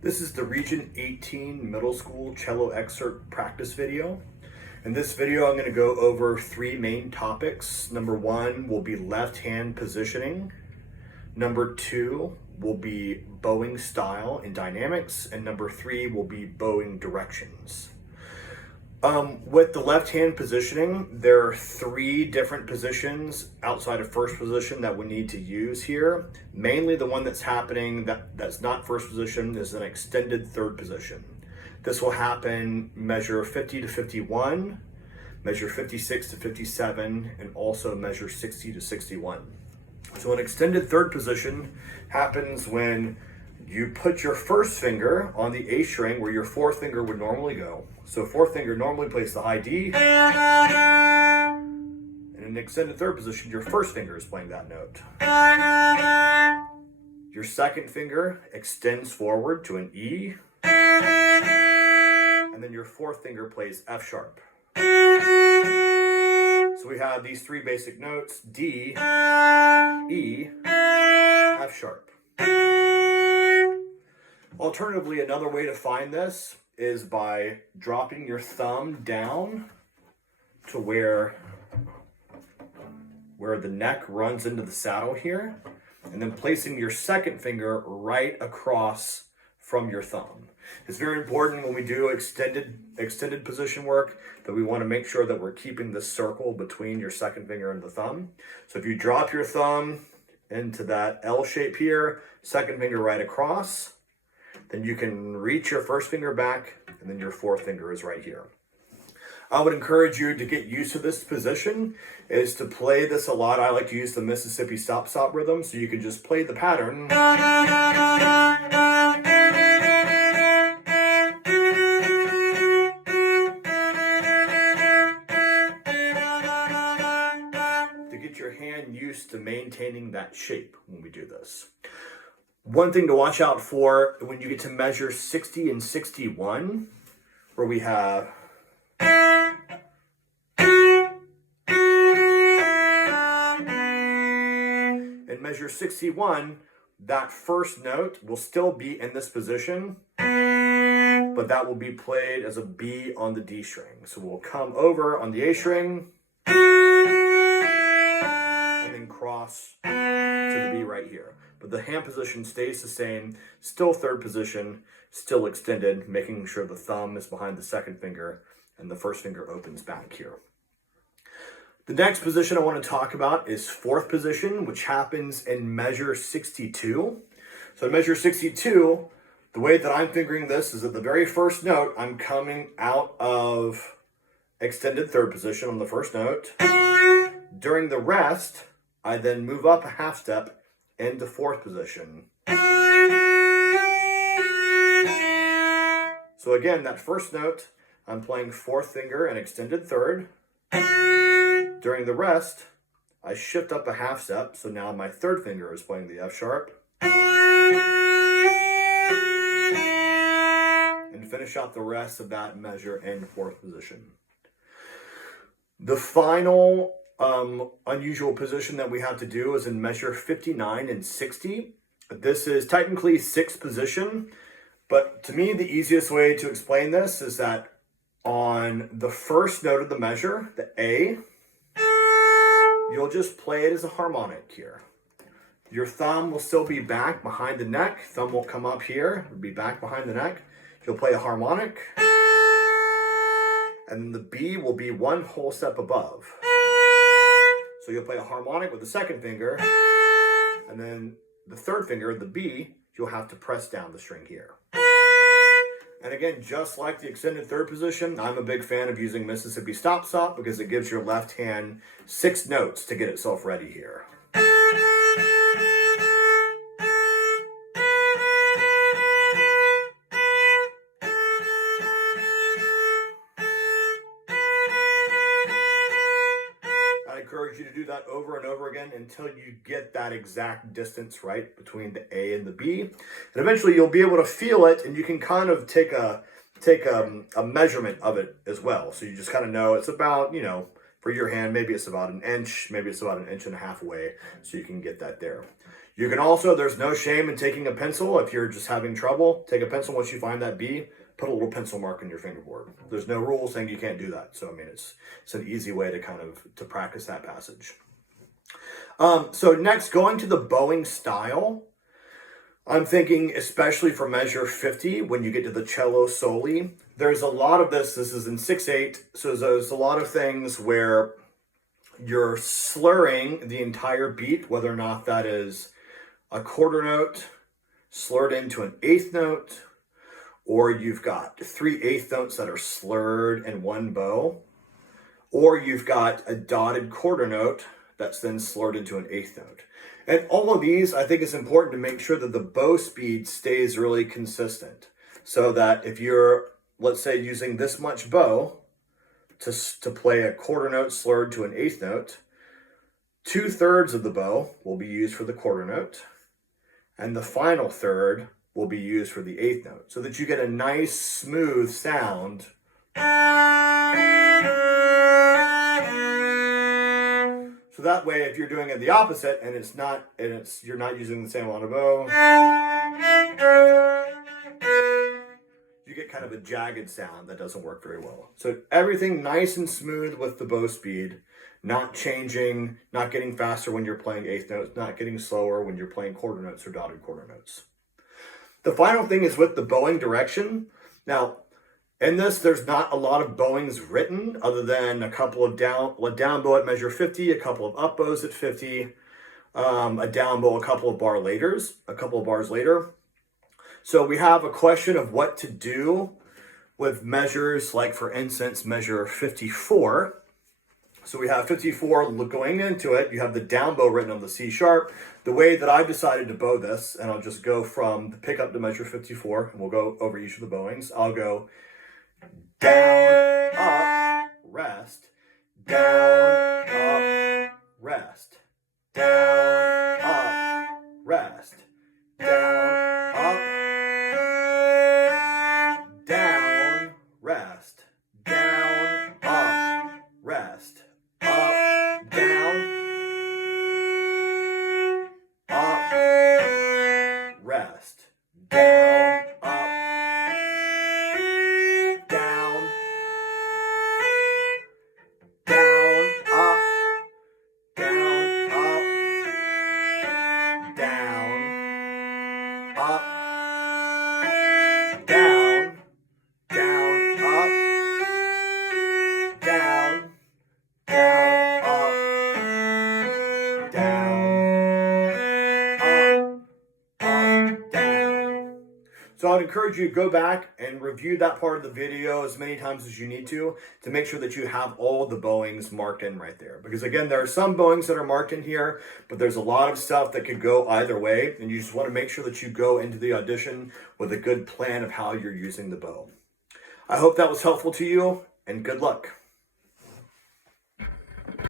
This is the Region 18 Middle School Cello Excerpt practice video. In this video, I'm going to go over three main topics. Number one will be left hand positioning. Number two will be bowing style and dynamics. And number three will be bowing directions. With the left hand positioning, there are three different positions outside of first position that we need to use here. Mainly the one that's happening that's not first position is an extended third position. This will happen measure 50 to 51, measure 56 to 57, and also measure 60 to 61. So an extended third position happens when you put your first finger on the A string where your fourth finger would normally go. So fourth finger normally plays the high D. In an extended third position, your first finger is playing that note. Your second finger extends forward to an E. And then your fourth finger plays F sharp. So we have these three basic notes: D, E, F sharp. Alternatively, another way to find this is by dropping your thumb down to where the neck runs into the saddle here, and then placing your second finger right across from your thumb. It's very important when we do extended position work that we want to make sure that we're keeping this circle between your second finger and the thumb. So if you drop your thumb into that L shape here, second finger right across, then you can reach your first finger back, and then your fourth finger is right here. I would encourage you to get used to this position, is to play this a lot. I like to use the Mississippi stop-stop rhythm, so you can just play the pattern. To get your hand used to maintaining that shape when we do this. One thing to watch out for when you get to measure 60 and 61, where we have in measure 61, that first note will still be in this position, but that will be played as a B on the D string. So we'll come over on the A string and then cross to the B right here. But the hand position stays the same, still third position, still extended, making sure the thumb is behind the second finger and the first finger opens back here. The next position I want to talk about is fourth position, which happens in measure 62. So in measure 62, the way that I'm fingering this is at the very first note, I'm coming out of extended third position on the first note. During the rest, I then move up a half step into fourth position. So again, that first note, I'm playing fourth finger and extended third. During the rest, I shift up a half step, so now my third finger is playing the F sharp. And finish out the rest of that measure in fourth position. The final unusual position that we have to do is in measure 59 and 60. This is technically sixth position, but to me the easiest way to explain this is that on the first note of the measure, the A, you'll just play it as a harmonic here. Your thumb will still be back behind the neck. Thumb will come up here, it'll be back behind the neck. You'll play a harmonic, and the B will be one whole step above. So you'll play a harmonic with the second finger, and then the third finger, the B, you'll have to press down the string here. And again, just like the extended third position, I'm a big fan of using Mississippi stop-stop because it gives your left hand 6 notes to get itself ready here. I encourage you to do that over and over again until you get that exact distance right between the A and the B. And eventually you'll be able to feel it, and you can kind of take a measurement of it as well. So you just kind of know it's about, for your hand, maybe it's about an inch, maybe it's about an inch and a half away, so you can get that there. You can also, there's no shame in taking a pencil. If you're just having trouble, take a pencil. Once you find that B, put a little pencil mark in your fingerboard. There's no rule saying you can't do that. So, I mean, it's an easy way to to practice that passage. So next, going to the bowing style, I'm thinking especially for measure 50, when you get to the cello soli, there's a lot of this is in 6/8, so there's a lot of things where you're slurring the entire beat, whether or not that is a quarter note slurred into an eighth note, or you've got 3 eighth notes that are slurred in one bow, or you've got a dotted quarter note that's then slurred into an eighth note. And all of these, I think it's important to make sure that the bow speed stays really consistent, so that if you're, let's say, using this much bow to play a quarter note slurred to an eighth note, 2/3 of the bow will be used for the quarter note, and the final third will be used for the eighth note, so that you get a nice smooth sound. So that way, if you're doing it the opposite and you're not using the same amount of bow, you get kind of a jagged sound that doesn't work very well. So everything nice and smooth with the bow speed, not changing, not getting faster when you're playing eighth notes, not getting slower when you're playing quarter notes or dotted quarter notes. The final thing is with the bowing direction. Now, in this, there's not a lot of bowings written other than a couple of down bow at measure 50, a couple of up bows at 50, a down bow a couple of bars later. So we have a question of what to do with measures like, for instance, measure 54. So we have 54 going into it. You have the down bow written on the C sharp. The way that I've decided to bow this, and I'll just go from the pickup to measure 54, and we'll go over each of the bowings. I'll go down, up, rest, down, up, rest, down, up, rest, down, up, down, rest, down, up, rest, up, down, up, rest, down, up, down, down, up, down, up, down, up, down, down, up, down, down, up, down. So I'd encourage you to go back and review that part of the video as many times as you need to make sure that you have all the bowings marked in right there. Because again, there are some bowings that are marked in here, but there's a lot of stuff that could go either way. And you just want to make sure that you go into the audition with a good plan of how you're using the bow. I hope that was helpful to you, and good luck.